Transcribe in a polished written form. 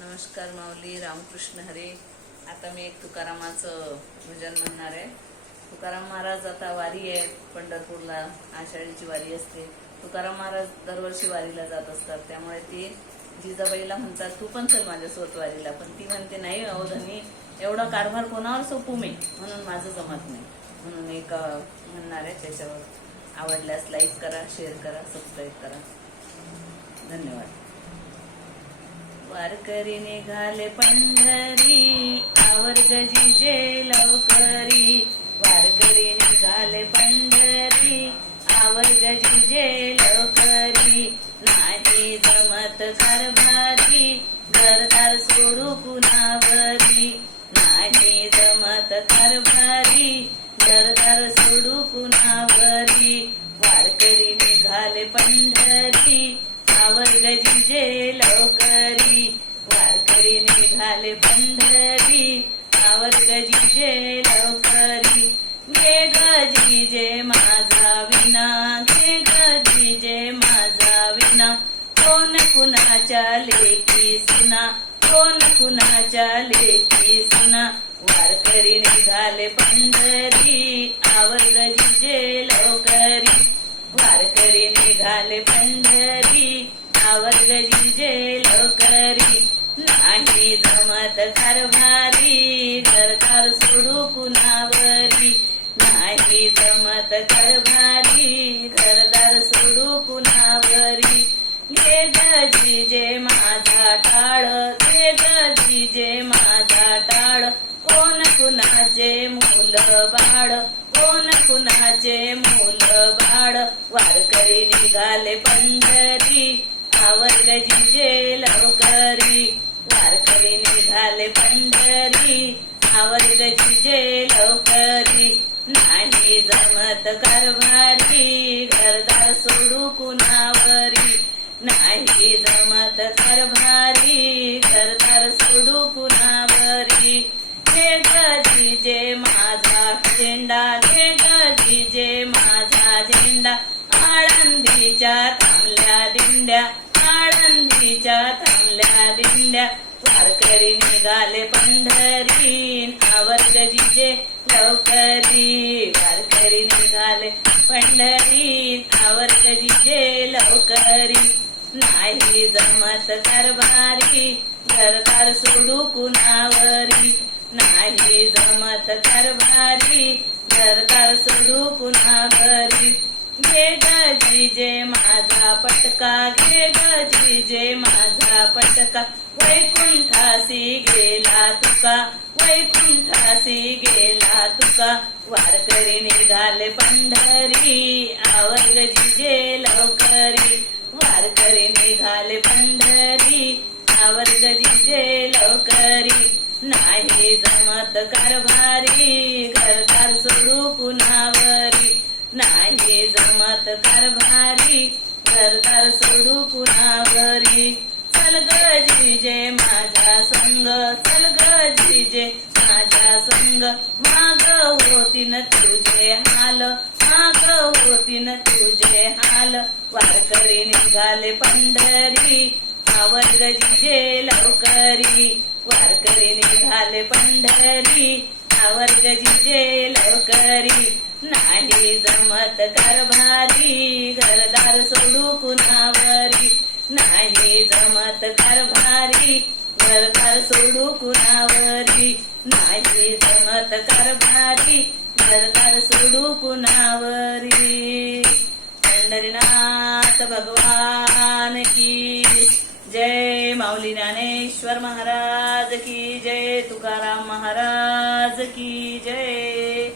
नमस्कार माऊली, रामकृष्ण हरी. आता मी एक तुकारामाचं भजन म्हणणार आहे. तुकाराम महाराज आता वारी आहे पंढरपूरला, आषाढीची वारी असते. तुकाराम महाराज दरवर्षी वारीला जात असतात. त्यामुळे ती जिजाबाईला म्हणतात, तू पण चल माझ्यासोबत वारीला. पण ती म्हणते, नाही अहो धनी, एवढा कारभार कोणावर सोपू मी, म्हणून माझं जमत नाही. म्हणून एक म्हणणार आहे. त्याच्यावर आवडल्यास लाईक करा, शेअर करा, सबस्क्राईब करा. धन्यवाद. वारकरी निघाले पंढरी, आवर गजिजे लवकरी. वारकरी निघाले पंढरी, आवर गजिजे लवकरी. नाही जमत कारभारी, घरदार सोडू कुणावरी. नाही जमत कारभारी, घरदार सोडू कुणावरी. वारकरी निघाले पंढरी, आवर गजिजे लवकरी. वारकरी निघाले पंढरी, आवर गजिजे लवकरी. घे गजिजे माझा विना, घे गजिजे माझा विना. कोण कुणाच्या लेकी सुना, कोण कुणाच्या लेकी सुना. वारकरी निघाले पंढरी, आवर गजिजे लवकरी. वारकरी निघाले पंढरी, आवर गजिजे लवकरी. नाही जमत कारभारी, घरदार सोडू कुणावरी. नाही जमत कारभारी, घरदार सोडू कुणावरी. घे गजिजे माझा टाळ, घे गजिजे माझा टाळ. कोण कुणाचे मूल बाळ, कोण कुणाचे मूल बाळ. वारकरी निघाले पंढरी, आवर गजिजे लवकरी. वारकरी निघाले पंढरी, आवर गजिजे लवकरी. नाही जमत कारभारी, घरदार सोडू कुणावरी. नाही जमत कारभारी, घरदार सोडू कुणावरी. घे गजिजे माझा झेंडा, घे गजिजे माझा झेंडा. आळंदीच्या थांबल्या दिंड्या, आळंदीच्या थांबल्या दिंड्या. वारकरी निघाले पंढरी, आवर गजिजे लवकरी. वारकरी निघाले पंढरी, आवर गजिजे लवकरी. नाही जमत कारभारी, घरदार सोडू कुणावरी. नाही जमत कारभारी, घरदार सोडू कुणावरी. घे गजिजे माझा पटका, घे गजिजे माझा पटका. वैकुंठासी गेला तुका, वैकुंठासी गेला तुका. वारकरी निघाले पंढरी, आवर गजिजे लवकरी. वारकरी निघाले पंढरी, आवर गजिजे लवकरी. नाही जमत कारभारी, घरदार सोडू कुणावरी. नाही जमत कारभारी, घरदार सोडू कुणावरी. चल गजिजे माझ्या संग, चल गजिजे माझ्या संग. माग होतीन तुझे हाल, माग होतीन तुझे हाल. वारकरी निघाले पंढरी, आवर गजिजे लवकरी. वारकरी निघाले पंढरी, आवर गजिजे लवकरी. नाही जमत कारभारी, घरदार सोडू कुणावरी. नाही जमत कारभारी, घरदार सोडू कुणावरी. नाही जमत कारभारी, घरदार सोडू कुणावरी. पंढरीनाथ भगवान की जय. माऊली ज्ञानेश्वर महाराज की जय. तुकाराम महाराज की जय.